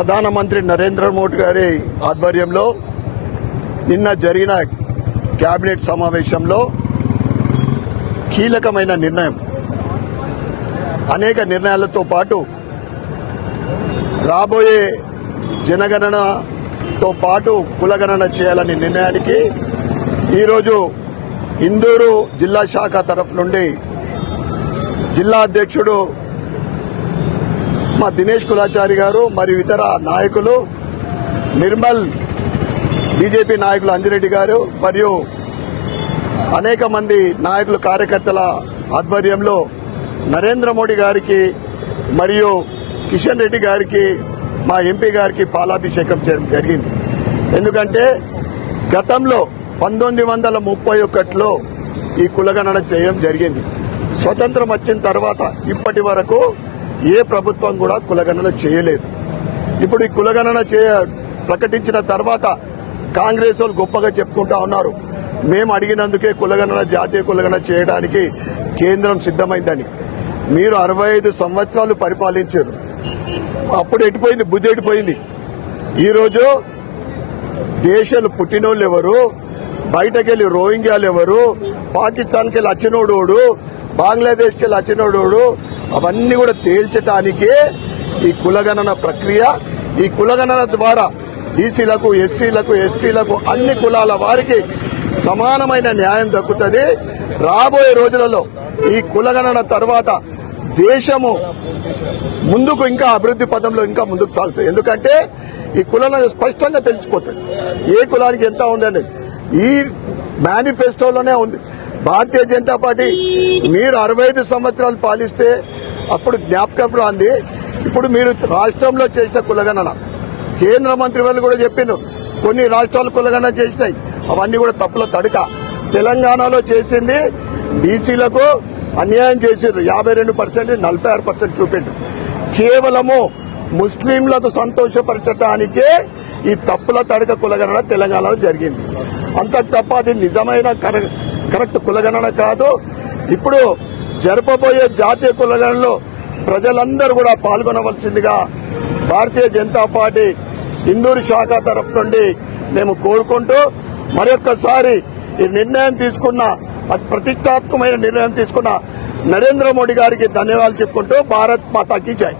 ప్రధానమంత్రి నరేంద్ర మోడీ గారి ఆధ్వర్యంలో నిన్న జరిగిన కేబినెట్ సమావేశంలో కీలకమైన నిర్ణయం, అనేక నిర్ణయాలతో పాటు రాబోయే జనగణనతో పాటు కులగణన చేయాలనే నిర్ణయానికి ఈరోజు ఇందూరు జిల్లా శాఖ తరఫు నుండి జిల్లా అధ్యక్షుడు మా దినేష్ కులాచారి గారు మరియు ఇతర నాయకులు, నిర్మల్ బీజేపీ నాయకులు అంజిరెడ్డి గారు మరియు అనేక మంది నాయకులు కార్యకర్తల ఆధ్వర్యంలో నరేంద్ర మోడీ గారికి మరియు కిషన్ రెడ్డి గారికి మా ఎంపీ గారికి పాలాభిషేకం చేయడం జరిగింది. ఎందుకంటే గతంలో 1931లో ఈ కులగణన చేయడం జరిగింది. స్వతంత్రం వచ్చిన తర్వాత ఇప్పటి వరకు ఏ ప్రభుత్వం కూడా కులగణన చేయలేదు. ఇప్పుడు ఈ కులగణన ప్రకటించిన తర్వాత కాంగ్రెస్ వాళ్ళు గొప్పగా చెప్పుకుంటా ఉన్నారు, మేము అడిగినందుకే కులగణన, జాతీయ కులగణన చేయడానికి కేంద్రం సిద్దమైందని. మీరు 65 సంవత్సరాలు పరిపాలించారు, అప్పుడు ఎటుపోయింది, బుద్ధి ఎటుపోయింది. ఈరోజు దేశాలు పుట్టినోళ్ళు ఎవరు, బయటకెళ్లి రోహింగ్యాలు ఎవరు, పాకిస్తాన్కి వెళ్ళి వచ్చినోడు, బంగ్లాదేశ్కి వెళ్ళి వచ్చినోడు, అవన్నీ కూడా తేల్చడానికే ఈ కులగణన ప్రక్రియ. ఈ కులగణన ద్వారా బీసీలకు, ఎస్సీలకు, ఎస్టీలకు, అన్ని కులాల వారికి సమానమైన న్యాయం దక్కుతుంది. రాబోయే రోజులలో ఈ కులగణన తర్వాత దేశము ముందుకు ఇంకా అభివృద్ధి పదంలో ఇంకా ముందుకు సాగుతుంది. ఎందుకంటే ఈ కులగణన స్పష్టంగా తెలిసిపోతుంది ఏ కులానికి ఎంత ఉందండి. ఈ మేనిఫెస్టోలోనే ఉంది. భారతీయ జనతా పార్టీ మీరు 65 సంవత్సరాలు పాలిస్తే అప్పుడు జ్ఞాపకం రాంది. ఇప్పుడు మీరు రాష్ట్రంలో చేసిన కులగణన, కేంద్ర మంత్రి వాళ్ళు కూడా చెప్పిండ్రు, కొన్ని రాష్ట్రాలు కులగణన చేసినాయి, అవన్నీ కూడా తప్పుల తడక. తెలంగాణలో చేసింది బీసీలకు అన్యాయం చేసిండ్రు, 52% 46% చూపిండ్రు. కేవలము ముస్లింలకు సంతోషపరచడానికే ఈ తప్పుల తడక కులగణన తెలంగాణలో జరిగింది. అంత తప్ప అది నిజమైన కరెక్ట్ కులగణన కాదు. ఇప్పుడు జరపబోయే జాతీయ కులగణనలో ప్రజలందరూ కూడా పాల్గొనవలసిందిగా భారతీయ జనతా పార్టీ ఇందూరు శాఖ తరఫు నుండి మేము కోరుకుంటూ, మరొక్కసారి ఈ నిర్ణయం తీసుకున్న, ప్రతిష్టాత్మకమైన నిర్ణయం తీసుకున్న నరేంద్ర మోడీ గారికి ధన్యవాదాలు చెప్పుకుంటూ భారత్ మాతాకి జై.